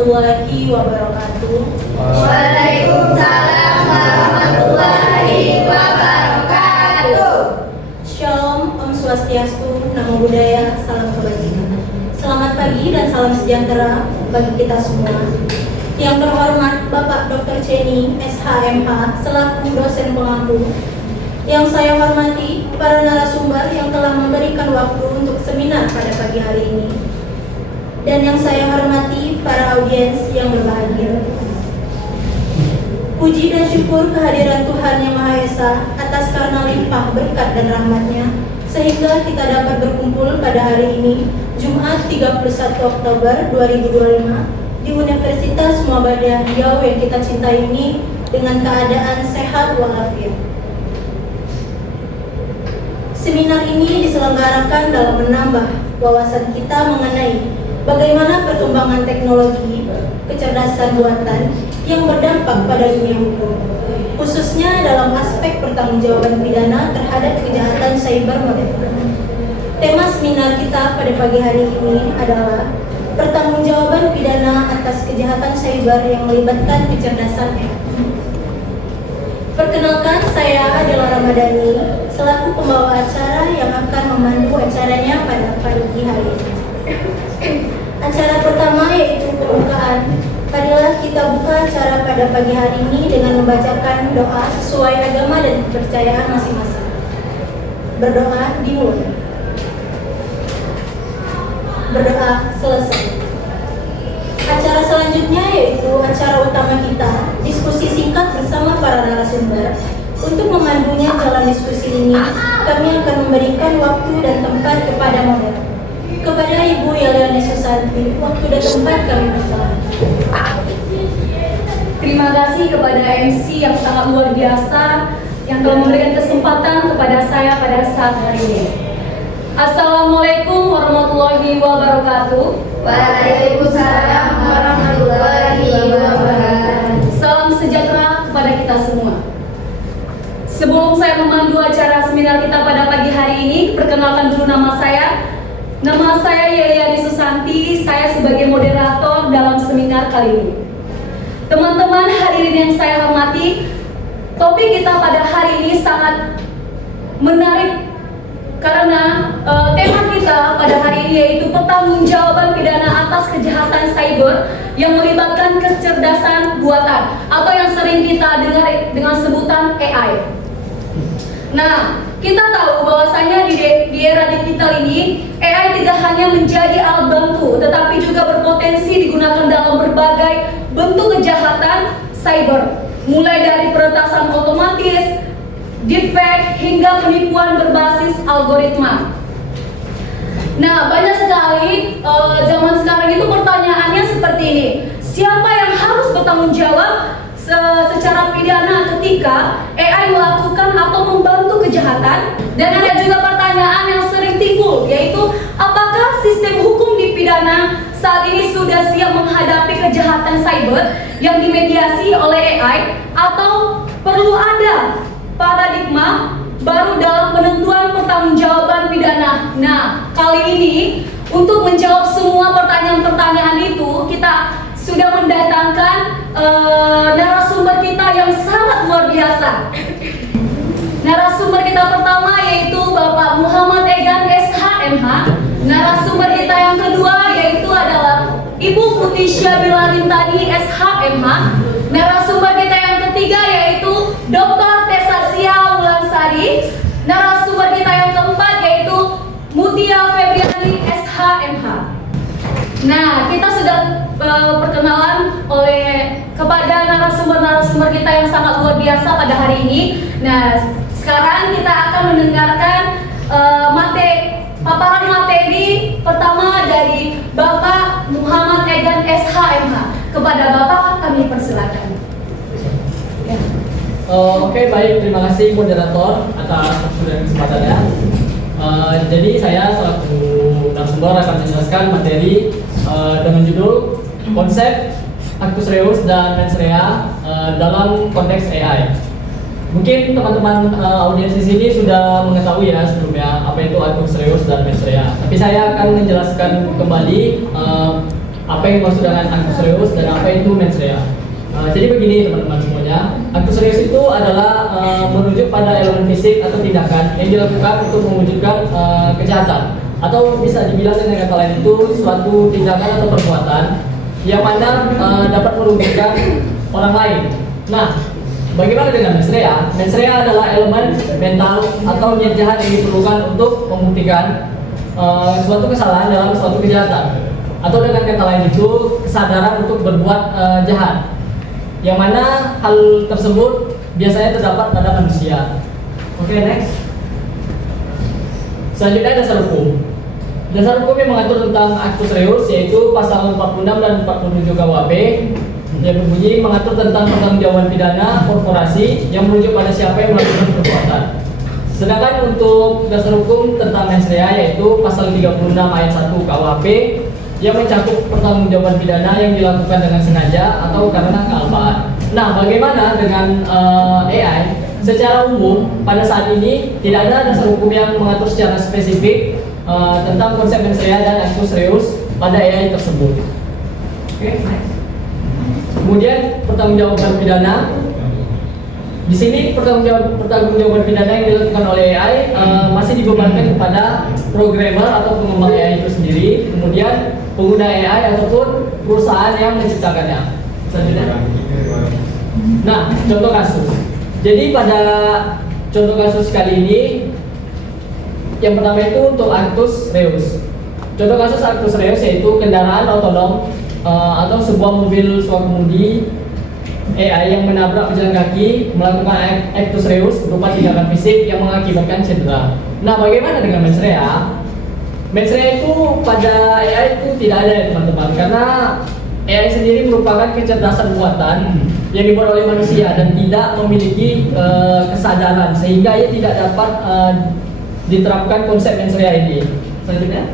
warahmatullahi wabarakatuh. Waalaikumsalam warahmatullahi wabarakatuh. Shalom, Om Swastiastu, Namo Buddhaya, salam kebajikan. Selamat pagi dan salam sejahtera bagi kita semua. Yang terhormat Bapak Dr. Ceni, SHMH, selaku dosen pengampu. Yang saya hormati para narasumber yang telah memberikan waktu untuk seminar pada pagi hari ini. Dan yang saya hormati para audiens yang berbahagia. Puji dan syukur kehadiran Tuhan Yang Maha Esa atas karena limpah berkat dan rahmat-Nya, sehingga kita dapat berkumpul pada hari ini, Jumat 31 Oktober 2025, di Universitas Muhammadiyah Riau yang kita cintai ini dengan keadaan sehat walafiat. Seminar ini diselenggarakan dalam menambah wawasan kita mengenai bagaimana perkembangan teknologi, kecerdasan buatan yang berdampak pada dunia hukum, khususnya dalam aspek pertanggungjawaban pidana terhadap kejahatan cyber modern. Tema seminar kita pada pagi hari ini adalah pertanggungjawaban pidana atas kejahatan cyber yang melibatkan kecerdasan AI. Perkenalkan, saya Adela Ramadhani selaku pembawa acara yang akan memandu acaranya pada pagi hari ini. Acara pertama yaitu pembukaan. Marilah kita buka acara pada pagi hari ini dengan membacakan doa sesuai agama dan kepercayaan masing-masing. Berdoa dimulai. Berdoa selesai. Acara selanjutnya yaitu acara utama kita, diskusi singkat bersama para narasumber. Untuk memandunya dalam diskusi ini, kami akan memberikan waktu dan tempat kepada moderator. Kepada Ibu Yeliani Susanti, waktu dan tempat kami persilakan. Terima kasih kepada MC yang sangat luar biasa yang telah memberikan kesempatan kepada saya pada saat hari ini. Assalamualaikum warahmatullahi wabarakatuh. Waalaikumsalam warahmatullahi wabarakatuh. Salam sejahtera kepada kita semua. Sebelum saya memandu acara seminar kita pada pagi hari ini, perkenalkan dulu nama saya. Nama saya Yeliani Susanti, saya sebagai moderator dalam seminar kali ini. Teman-teman hadirin yang saya hormati, topik kita pada hari ini sangat menarik karena tema kita pada hari ini yaitu pertanggungjawaban pidana atas kejahatan cyber yang melibatkan kecerdasan buatan atau yang sering kita dengar dengan sebutan AI. Nah, kita tahu bahwasanya di era digital ini AI tidak hanya menjadi alat bantu, tetapi juga berpotensi digunakan dalam berbagai bentuk kejahatan cyber, mulai dari peretasan otomatis, deepfake, hingga penipuan berbasis algoritma. Nah, banyak sekali zaman sekarang itu pertanyaannya seperti ini: siapa yang harus bertanggung jawab secara pidana ketika AI melakukan atau membantu kejahatan? Dan ada juga pertanyaan yang sering timbul, yaitu apakah sistem hukum di pidana saat ini sudah siap menghadapi kejahatan cyber yang dimediasi oleh AI, atau perlu ada paradigma baru dalam penentuan pertanggungjawaban pidana? Nah, kali ini untuk menjawab semua pertanyaan-pertanyaan itu, kita sudah mendatangkan narasumber kita yang sangat luar biasa. Narasumber kita pertama yaitu Bapak Muhammad Egan SHMH. Narasumber kita yang kedua yaitu adalah Ibu Putisya Bilarintani SHMH. Narasumber kita yang ketiga yaitu Dr. Tesasia Wulansari. Narasumber kita yang keempat yaitu Mutia Febriani SHMH. Nah, kita sudah perkenalan kepada narasumber-narasumber kita yang sangat luar biasa pada hari ini. Nah, sekarang kita akan mendengarkan paparan materi pertama dari Bapak Muhammad Egan SHMH. Kepada Bapak kami persilakan. Ya. Oke, baik, terima kasih moderator atas waktu dan kesempatannya. Jadi saya selaku narasumber akan menjelaskan materi dengan judul konsep actus reus dan mens rea dalam konteks AI. Mungkin teman-teman audiens di sini sudah mengetahui ya sebelumnya apa itu actus reus dan mens rea. Tapi saya akan menjelaskan kembali apa yang dimaksud dengan actus reus dan apa itu mens rea. Jadi begini teman-teman semuanya, actus reus itu adalah merujuk pada elemen fisik atau tindakan yang dilakukan untuk mewujudkan kejahatan, atau bisa dibilang dengan kata lain itu suatu tindakan atau perbuatan yang mana dapat merugikan orang lain. Nah, bagaimana dengan mens rea? Mens rea adalah elemen mental atau niat jahat yang diperlukan untuk membuktikan suatu kesalahan dalam suatu kejahatan, atau dengan kata lain itu kesadaran untuk berbuat jahat, yang mana hal tersebut biasanya terdapat pada manusia. Oke, next. Selanjutnya dasar hukum. Dasar hukum yang mengatur tentang actus reus yaitu pasal 46 dan 47 KUHP yang berbunyi mengatur tentang pertanggungjawaban pidana korporasi yang merujuk pada siapa yang melakukan perbuatan. Sedangkan untuk dasar hukum tentang mens rea yaitu pasal 36 ayat 1 KUHP yang mencakup pertanggungjawaban pidana yang dilakukan dengan sengaja atau karena kealpaan. Nah, bagaimana dengan AI? Secara umum, pada saat ini tidak ada dasar hukum yang mengatur secara spesifik tentang konsep mens rea dan actus reus pada AI tersebut. Oke, next. Kemudian pertanggungjawaban pidana. Di sini pertanggungjawaban pidana yang dilakukan oleh AI masih dibebankan kepada programmer atau pengembang AI itu sendiri, kemudian pengguna AI ataupun perusahaan yang menciptakannya. Selanjutnya. Nah, contoh kasus. Jadi pada contoh kasus kali ini, yang pertama itu untuk actus reus. Contoh kasus actus reus yaitu kendaraan otonom atau sebuah mobil swakemudi AI yang menabrak pejalan kaki melakukan actus reus berupa tindakan fisik yang mengakibatkan cedera. Nah, bagaimana dengan mens rea? Mens rea itu pada AI itu tidak ada ya teman-teman, karena AI sendiri merupakan kecerdasan buatan yang dibuat oleh manusia dan tidak memiliki kesadaran, sehingga ia tidak dapat diterapkan konsep mens rea ini. Selanjutnya.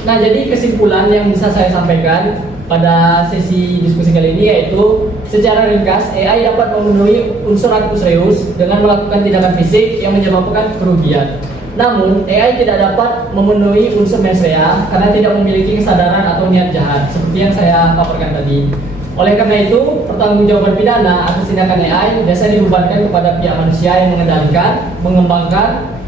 Nah, jadi kesimpulan yang bisa saya sampaikan pada sesi diskusi kali ini yaitu secara ringkas AI dapat memenuhi unsur actus reus dengan melakukan tindakan fisik yang menyebabkan kerugian. Namun, AI tidak dapat memenuhi unsur mens rea karena tidak memiliki kesadaran atau niat jahat seperti yang saya paparkan tadi. Oleh karena itu, pertanggungjawaban pidana atas tindakan AI biasa dibebankan kepada pihak manusia yang mengendalikan, mengembangkan,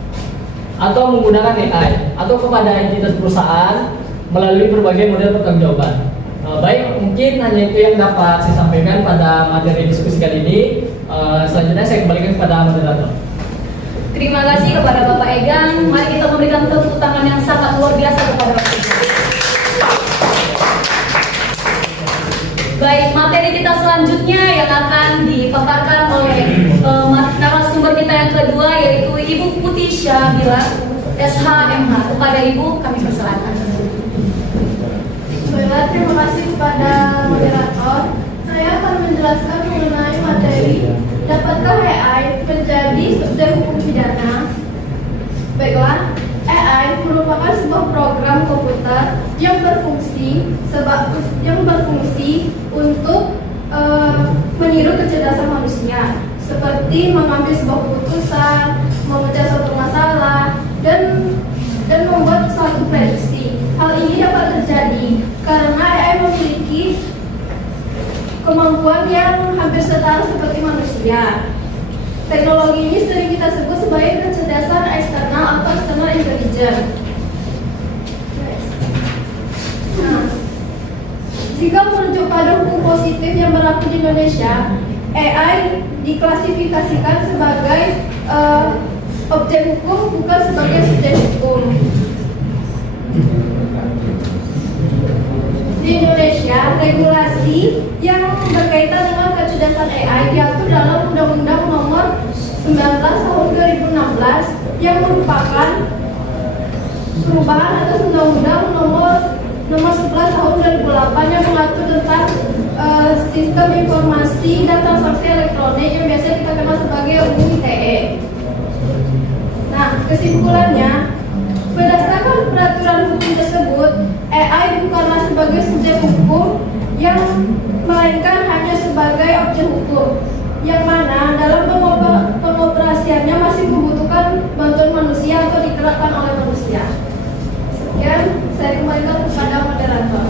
atau menggunakan AI, atau kepada entitas perusahaan melalui berbagai model pertanggungjawaban. Baik, mungkin hanya itu yang dapat saya sampaikan pada materi diskusi kali ini. Selanjutnya saya kembalikan kepada moderator. Terima kasih kepada Bapak Egan. Mari kita memberikan tepuk tangan yang sangat luar biasa kepada Bapak Egan. Baik, materi kita selanjutnya yang akan dipaparkan oleh narasumber kita yang kedua yaitu Ibu Putih Syabila, SHMH. Kepada Ibu kami persilakan. Baiklah, terima kasih kepada moderator. Saya akan menjelaskan mengenai materi dapatkah AI menjadi subjek hukum pidana. Baiklah, AI merupakan sebuah program komputer yang berfungsi untuk meniru kecerdasan manusia, seperti mengambil sebuah keputusan, memecah suatu masalah, dan membuat suatu prediksi. Hal ini dapat terjadi karena AI memiliki kemampuan yang hampir setara seperti manusia. Teknologi ini sering kita sebut sebagai kecerdasan eksternal atau external intelligence. Nah, jika merujuk pada hukum positif yang berlaku di Indonesia, AI diklasifikasikan sebagai objek hukum, bukan sebagai subjek hukum. Di Indonesia, regulasi yang berkaitan dengan kecerdasan AI diatur dalam Undang-Undang Nomor 19 Tahun 2016 yang merupakan perubahan atas Undang-Undang Nomor 11 Tahun 2008 yang mengatur tentang sistem informasi dan transaksi elektronik yang biasa kita kenal sebagai UU ITE. Nah, kesimpulannya, berdasarkan peraturan hukum tersebut, AI bukanlah sebagai subjek hukum yang melainkan hanya sebagai objek hukum, yang mana dalam pengoperasiannya masih membutuhkan bantuan manusia atau diterapkan oleh manusia. Sekian, saya kembalikan kepada moderator.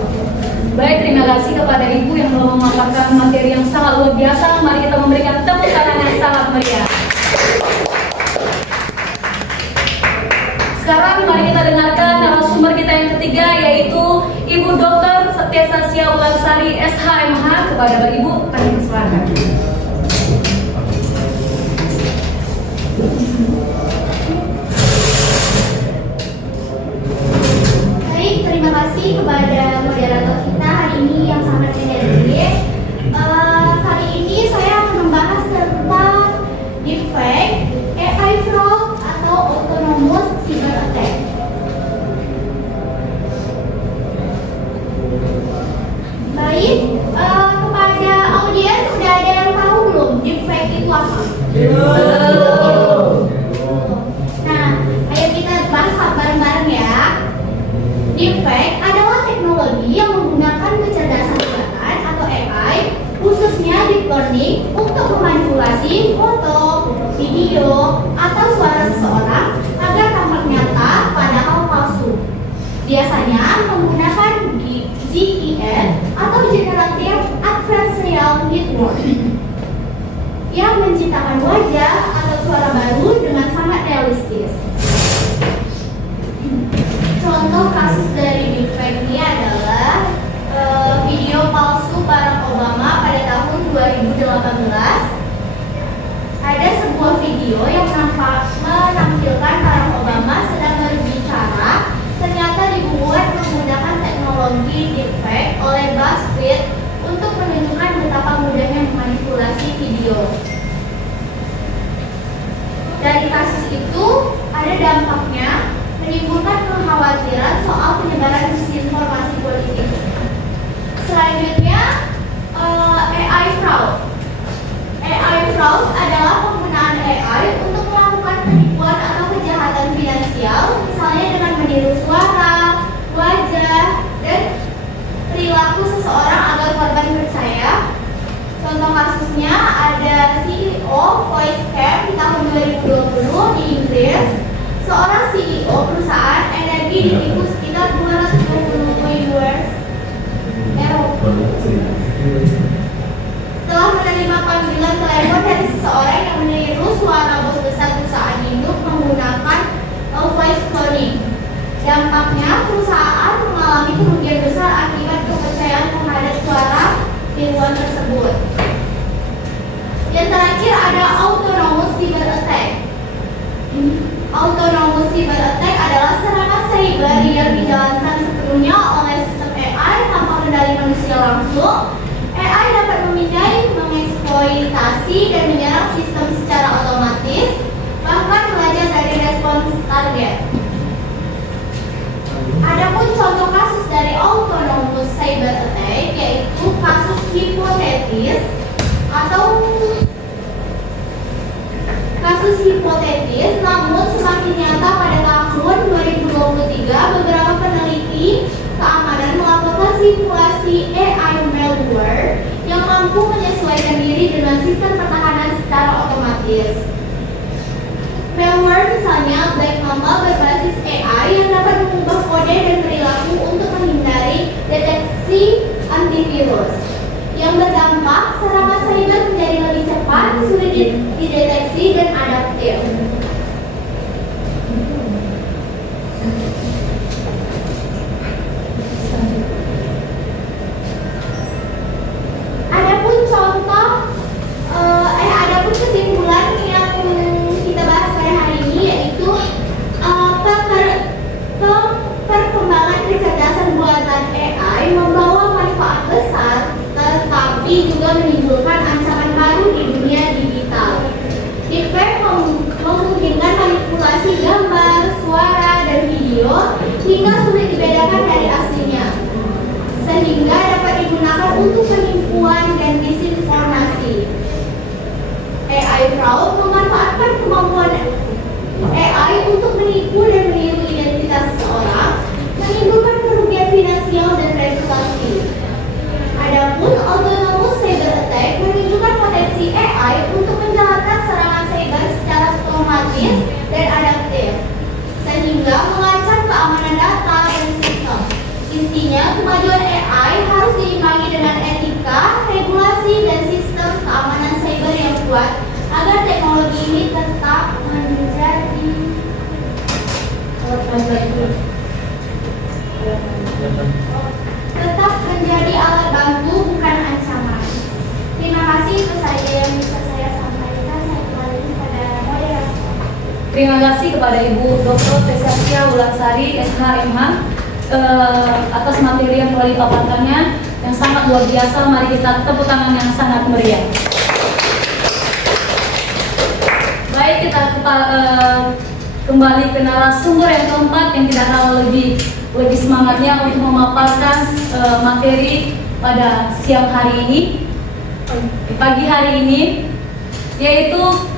Sekarang mari kita dengarkan narasumber kita yang ketiga, yaitu Ibu Dr. Setia Sasya Ulansari SHMH. Kepada Bapak Ibu, kami persilakan. Baik, terima kasih kepada moderator kita hari ini yang sangat energi. Kali ini saya akan membahas tentang deepfake, AI fraud, atau autonomous cyber attack. Baik, kepada audiens sudah ada yang tahu belum deepfake itu apa? Nah, ayo kita bahas bareng-bareng ya. Deepfake adalah teknologi yang menggunakan kecerdasan buatan atau AI, khususnya deep learning, untuk memanipulasi foto, video, atau suara seseorang agar tampak nyata padahal palsu. Biasanya menggunakan GEN atau Generative Adversarial Network yang menciptakan wajah atau suara baru dengan sangat realistis. Contoh kasus dari deepfake ini adalah video palsu Barack Obama pada tahun 2018. Ada sebuah video yang menampilkan Barack Obama sedang berbicara, ternyata dibuat menggunakan teknologi deepfake oleh BuzzFeed untuk menunjukkan betapa mudahnya memanipulasi video. Dari kasus itu ada dampaknya, menimbulkan kekhawatiran soal penyebaran disinformasi politik. Selanjutnya, AI fraud. AI fraud adalah penggunaan AI untuk melakukan penipuan atau kejahatan finansial, misalnya dengan meniru suara, wajah, dan perilaku seseorang agar korban percaya. Contoh kasusnya ada CEO VoiceCam di tahun 2020 di Inggris. Seorang CEO perusahaan energi ditipu sekitar 220 US Eropa. Setelah menerima panggilan telepon dari seseorang yang meniru suara bos besar perusahaan induk menggunakan voice cloning. Dampaknya perusahaan mengalami kerugian besar akibat kepercayaan terhadap suara tiruan tersebut. Yang terakhir ada autonomous cyber attack. Autonomous cyber attack adalah serangan cyber yang dijalankan sepenuhnya oleh sistem AI tanpa kendali manusia langsung. AI dapat memindai, mengeksploitasi, dan menyerang sistem secara otomatis, bahkan belajar dari respons target. Adapun contoh kasus dari autonomous cyber attack yaitu kasus hipotetis namun semakin nyata. Pada tahun 2023 beberapa peneliti keamanan melakukan simulasi AI malware yang mampu menyesuaikan diri dengan sistem pertahanan secara otomatis. Malware misalnya Black Mamba berbasis AI yang dapat mengubah kode dan perilaku untuk menghindari deteksi antivirus. Yang berdampak serangan cyber menjadi lebih cepat, sulit dideteksi, dan adaptif. Adapun kesimpulan yang kita bahas pada hari ini yaitu perkembangan kecerdasan buatan AI membawa manfaat besar, tetapi juga menimbulkan ancaman baru di dunia digital. Deepfake memungkinkan manipulasi gambar, suara, dan video hingga sulit dibedakan dari aslinya, sehingga dapat digunakan untuk penipuan dan disinformasi. AI fraud memanfaatkan kemampuan AI untuk menipu dan meniru identitas seseorang, menimbulkan kerugian finansial dan reputasi. Adapun autonomous cyber attack menunjukkan potensi AI untuk menjalankan serangan cyber secara otomatis dan adaptif, sehingga mengancam keamanan data dan sistem. Intinya, kemajuan AI harus diimbangi dengan etika, regulasi, dan sistem keamanan cyber yang kuat agar teknologi ini tetap Terima kasih kepada Ibu Dr. Tesasia Wulansari, SHMH, atas materi yang telah dipaparkannya yang sangat luar biasa. Mari kita tepuk tangan yang sangat meriah. Baik, kita kembali ke narasumber yang keempat yang tidak kalah lebih semangatnya untuk memaparkan materi pada siang hari ini, pagi hari ini, yaitu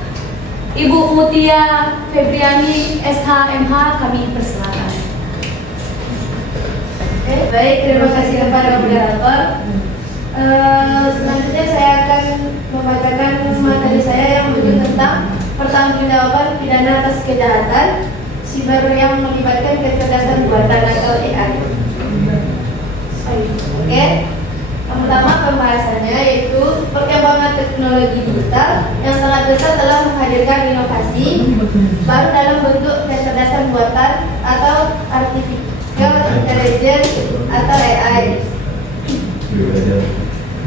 Ibu Mutia Febriani, SHMH. Kami persilakan. Oke, baik, terima kasih kepada moderator. Selanjutnya saya akan membacakan materi saya yang berjudul tentang pertanggungjawaban pidana atas kejahatan siber yang melibatkan kecerdasan buatan atau AI. Oke. Yang pertama pembahasannya yaitu perkembangan teknologi digital yang sangat besar telah menghadirkan inovasi baru dalam bentuk kecerdasan buatan atau artificial intelligence atau AI.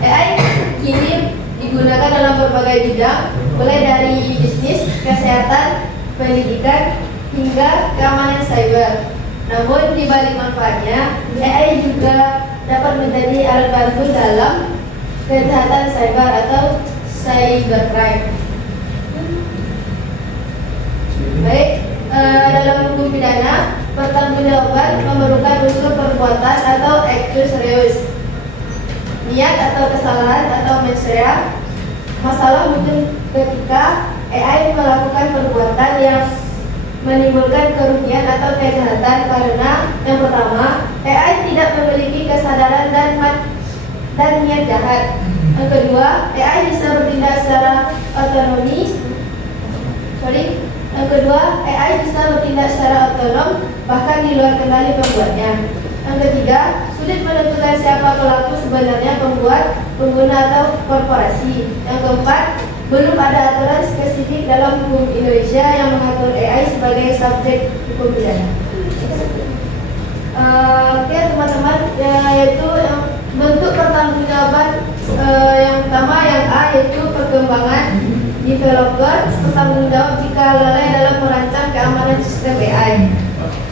AI kini digunakan dalam berbagai bidang, mulai dari bisnis, kesehatan, pendidikan, hingga keamanan cyber. Namun di balik manfaatnya, AI juga dapat menjadi alat bantu dalam kejahatan cyber atau cybercrime. Baik, dalam hukum pidana, pertanggungjawaban memerlukan unsur perbuatan atau actus reus, niat atau kesalahan atau mensrea. Masalah muncul ketika AI melakukan perbuatan yang menimbulkan kerugian atau kejahatan karena yang pertama, AI tidak memiliki kesadaran dan niat jahat. Yang kedua, AI bisa bertindak secara otonom bahkan di luar kendali pembuatnya. Yang ketiga, sulit menentukan siapa pelaku sebenarnya, pembuat, pengguna atau korporasi. Yang keempat, belum ada aturan spesifik dalam hukum Indonesia yang mengatur AI sebagai subjek hukum pidana. Oke teman-teman, yaitu bentuk pertanggungjawaban yang pertama, yang A, yaitu perkembangan. Developer bertanggung jawab jika lalai dalam merancang keamanan sistem AI,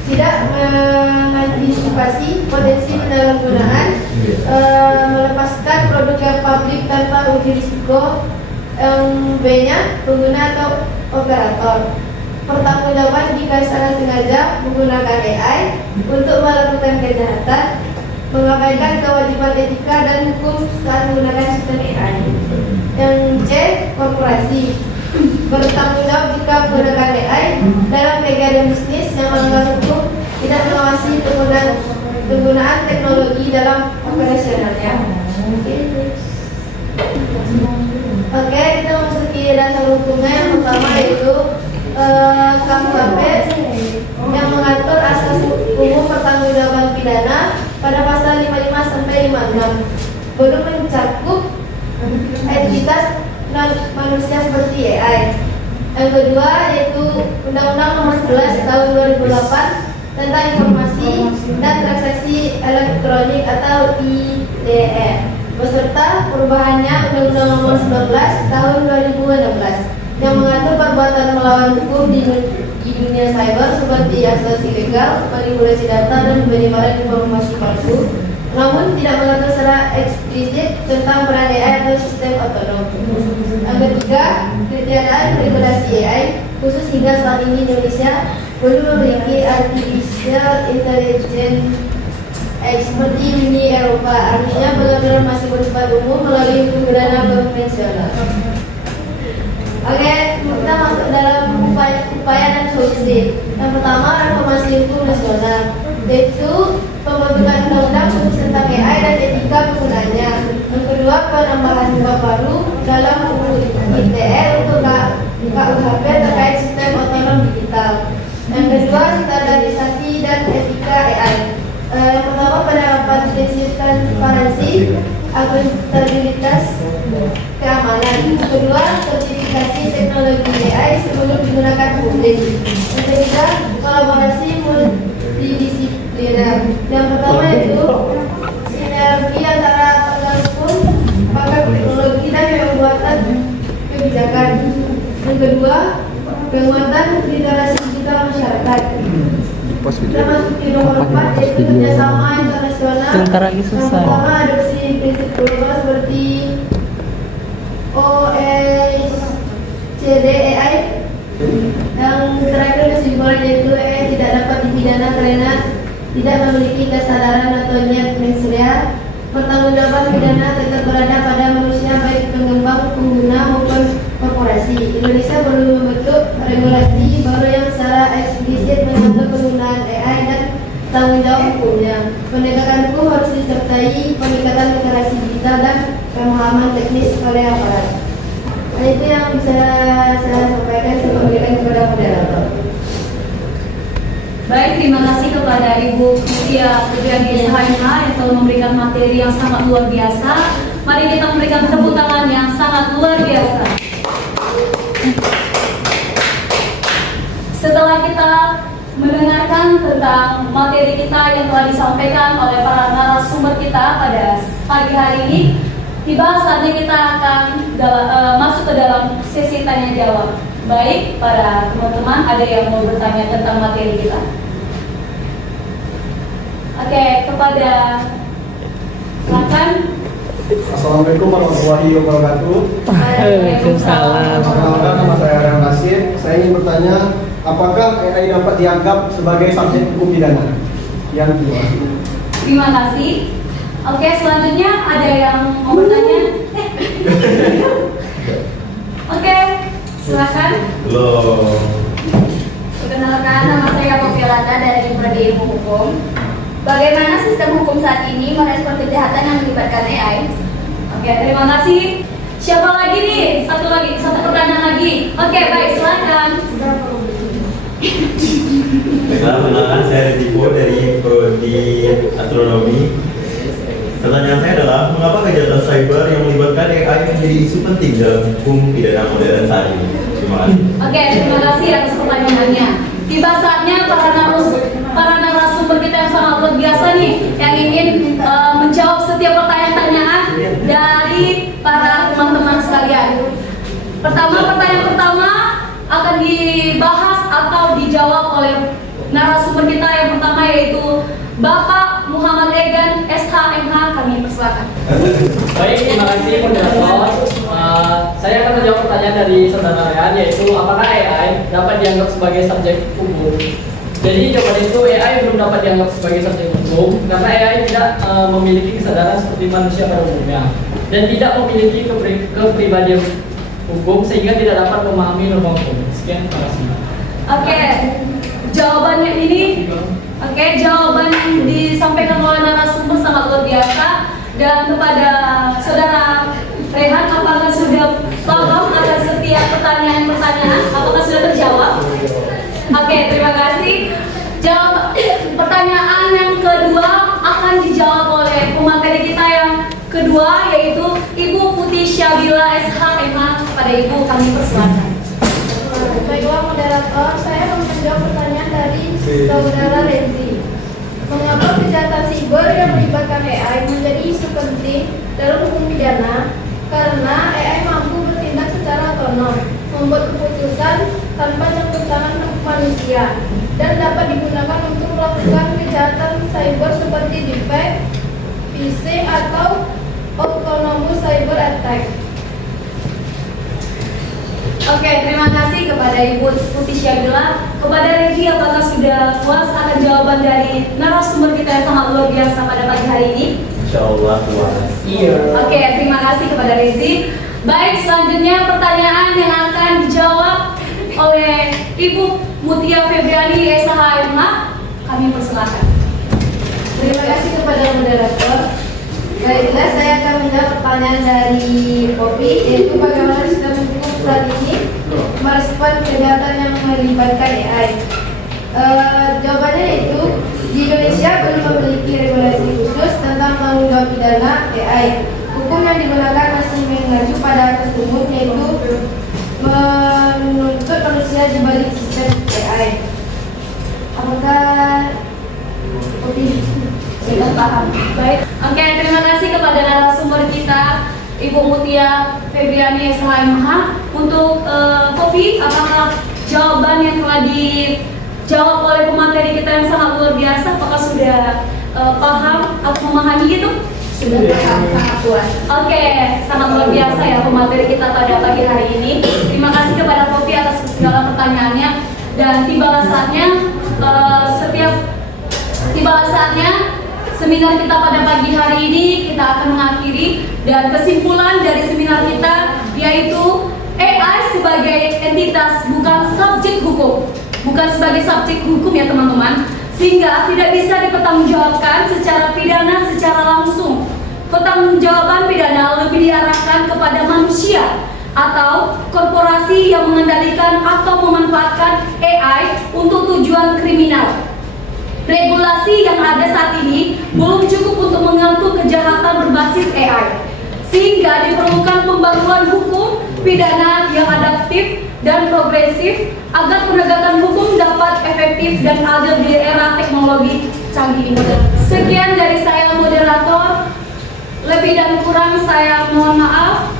tidak mengantisipasi potensi penyalahgunaan, melepaskan produk yang publik tanpa uji risiko. B-nya, pengguna atau operator pertanggungjawaban jika secara sengaja menggunakan AI untuk melakukan kejahatan, mengabaikan kewajiban etika dan hukum saat menggunakan sistem AI. Yang C, korporasi bertanggung jawab jika menggunakan AI dalam kegiatan bisnis yang melanggar hukum, tidak mengawasi penggunaan teknologi dalam operasionalnya. Oke, kita memasuki dasar hukumnya. Yang pertama yaitu KUHP yang mengatur asas umum pertanggungjawaban pidana pada pasal 55 sampai 56, belum mencakup entitas non manusia seperti AI. Yang kedua yaitu Undang-Undang Nomor 11 Tahun 2008 tentang Informasi dan Transaksi Elektronik atau ITE, beserta perubahannya Undang-Undang Nomor 19 Tahun 2016 yang mengatur perbuatan melawan hukum di dunia cyber seperti akses ilegal, manipulasi data, dan penyebaran informasi palsu, namun tidak mengatur secara eksplisit tentang peran AI atau sistem otonom. Yang ketiga, ketiadaan regulasi AI khusus hingga saat ini Indonesia belum memiliki artificial intelligence seperti Uni Eropa. Artinya pengaturan masih bersifat umum melalui hukum pidana konvensional. Oke, kita masuk dalam upaya dan solusi. Yang pertama, reformasi hukum nasional, yaitu pembentukan undang-undang khusus tentang AI dan etika penggunanya. Yang kedua, penambahan bab baru dalam UU ITE untuk KUHP terkait sistem otonom digital. Yang kedua, standarisasi dan etika AI. Yang pertama, penerapan prinsip transparansi, akuntabilitas, keamanan. Yang kedua, sertifikasi teknologi AI sebelum digunakan publik. Yang ketiga, kolaborasi multidisipliner. Yang pertama yaitu sinergi antara pakar hukum, pakar teknologi dan pembuatan kebijakan. Yang kedua, penguatan literasi digital masyarakat. Post Kita video. masuk di nomor 4 yaitu kerjasama internasional. Sebentar lagi Yang selesai. pertama adopsi prinsip global seperti OECD AI. Yang terakhir kesimpulan yaitu AI tidak dapat dipidana karena tidak memiliki kesadaran atau niat mensurial. Pertanggungjawaban pidana tetap berada pada manusia baik pengembang, pengguna maupun korporasi. Indonesia perlu membentuk regulasi baru yang secara eksplisit mengatur penggunaan AI dan tanggung jawab hukumnya. Penegakan hukum harus disertai peningkatan literasi digital dan pemahaman teknis oleh aparat. Nah, itu yang bisa saya sampaikan sebelum kepada moderator. Baik, terima kasih kepada Ibu Mutia Febriani SHMH yang telah memberikan materi yang sangat luar biasa. Mari kita memberikan tepuk tangan yang sangat luar biasa. Setelah kita mendengarkan tentang materi kita yang telah disampaikan oleh para narasumber kita pada pagi hari ini, tiba saatnya kita akan masuk ke dalam sesi tanya jawab. Baik, para teman-teman, ada yang mau bertanya tentang materi kita? Oke, kepada silakan. Assalamualaikum warahmatullahi wabarakatuh. Waalaikumsalam. Perkenalkan, nama saya Rehan Rasid. Saya ingin bertanya, apakah AI dapat dianggap sebagai subjek hukum pidana? Yang kedua. Terima kasih. Oke, selanjutnya ada yang mau bertanya? Oke, silakan. Halo, Perkenalkan, nama saya Popiolata dari Prodi Ilmu Hukum. Bagaimana sistem hukum saat ini merespon kejahatan yang melibatkan AI? Oke, terima kasih. Siapa lagi nih? Satu pertanyaan lagi. Oke, baik, silakan. perkenalkan saya Riziko dari Prodi Astronomi. Pertanyaan saya adalah, mengapa kejahatan cyber yang melibatkan AI menjadi isu penting dalam hukum pidana modern saat ini? Terima kasih. Oke, terima kasih atas pertanyaannya. Tiba saatnya para narasumber kita yang sangat luar biasa nih yang ingin menjawab setiap pertanyaan dari para teman-teman sekalian. Pertanyaan pertama akan dibahas atau dijawab oleh narasumber kita yang pertama yaitu Bapak Muhammad Egan SHMH. Kami persilakan. Baik, terima kasih moderator. Saya akan menjawab pertanyaan dari saudara Rehan, yaitu apakah AI dapat dianggap sebagai subjek hukum? Jadi jawaban itu AI belum dapat dianggap sebagai subjek hukum karena AI tidak memiliki kesadaran seperti manusia pada umumnya dan tidak memiliki kepribadian hukum sehingga tidak dapat memahami norma hukum. Sekian, terima kasih. Oke, jawabannya ini, jawaban yang disampaikan oleh narasumber sangat luar biasa. Dan kepada saudara Rehan, apakah sudah paham akan setiap pertanyaan? Apakah sudah terjawab? Oke, terima kasih. Pertanyaan yang kedua akan dijawab oleh pemateri kita yang kedua yaitu Ibu Putih Syabila SHMH. Kepada Ibu kami persilakan. Baiklah moderator, saya akan menjawab pertanyaan dari saudara Rezi. Mengapa kejahatan siber yang melibatkan AI menjadi isu penting dalam hukum pidana? Karena AI mampu bertindak secara otonom, membuat keputusan tanpa campur tangan manusia, dan dapat digunakan untuk melakukan kejahatan cyber seperti deepfake, phishing, atau autonomous cyber attack. Oke, terima kasih kepada Ibu Putih Syabila. Kepada Regi, apakah sudah puas akan jawaban dari narasumber kita yang sangat luar biasa pada pagi hari ini? Insya Allah puas. Iya. Oke, terima kasih kepada Rezi. Baik, selanjutnya pertanyaan yang akan dijawab oleh Ibu Mutia Febriani SHMH. Kami persilakan. Terima kasih kepada moderator. Baiklah, saya akan menjawab pertanyaan dari Popi, yaitu bagaimana sistem hukum saat ini merespon kejahatan yang melibatkan AI. Jawabannya itu di Indonesia belum memiliki regulasi khusus tentang tanggung jawab pidana AI. Hukum yang digunakan masih mengacu pada asas umum, yaitu menuntut manusia di balik sistem AI. Apakah Popi sudah paham? Baik. Oke, terima kasih kepada narasumber kita Ibu Mutia Febriani SHMH. Untuk Kopi, apakah jawaban yang telah dijawab oleh pemateri kita yang sangat luar biasa. Apakah sudah paham atau memahami gitu? Sudah paham, sangat puas. Oke, sangat luar biasa ya pemateri kita pada pagi hari ini. Terima kasih kepada Poppy atas segala pertanyaannya. Dan tibalah saatnya seminar kita pada pagi hari ini kita akan mengakhiri, dan kesimpulan dari seminar kita yaitu AI sebagai entitas bukan subjek hukum, bukan sebagai subjek hukum ya teman-teman, sehingga tidak bisa dipertanggungjawabkan secara pidana secara langsung. Pertanggungjawaban pidana lebih diarahkan kepada manusia atau korporasi yang mengendalikan atau memanfaatkan AI untuk tujuan kriminal. Regulasi yang ada saat ini belum cukup untuk mengatur kejahatan berbasis AI, sehingga diperlukan pembaruan hukum pidana yang adaptif dan progresif agar penegakan hukum dapat efektif dan adil di era teknologi canggih ini. Sekian dari saya moderator, lebih dan kurang saya mohon maaf.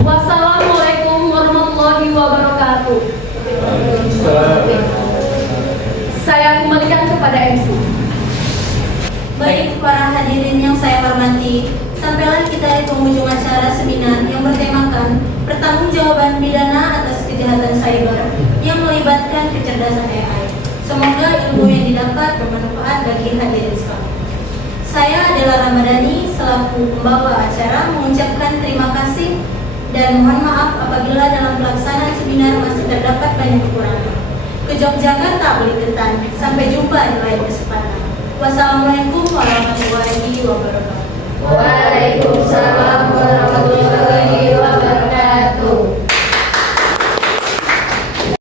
Wassalamualaikum warahmatullahi wabarakatuh. Saya kembalikan kepada MC. Baik para hadirin yang saya hormati, sampailah kita di penghujung acara seminar yang bertemakan pertanggungjawaban pidana atas kejahatan cyber yang melibatkan kecerdasan AI. Semoga ilmu yang didapat bermanfaat bagi hadirin sekalian. Saya adalah Ramadhani selaku pembawa acara mengucapkan terima kasih dan mohon maaf apabila dalam pelaksanaan seminar masih terdapat banyak kekurangan. Ke Yogyakarta beli ketan. Sampai jumpa di lain kesempatan. Wassalamualaikum warahmatullahi wabarakatuh.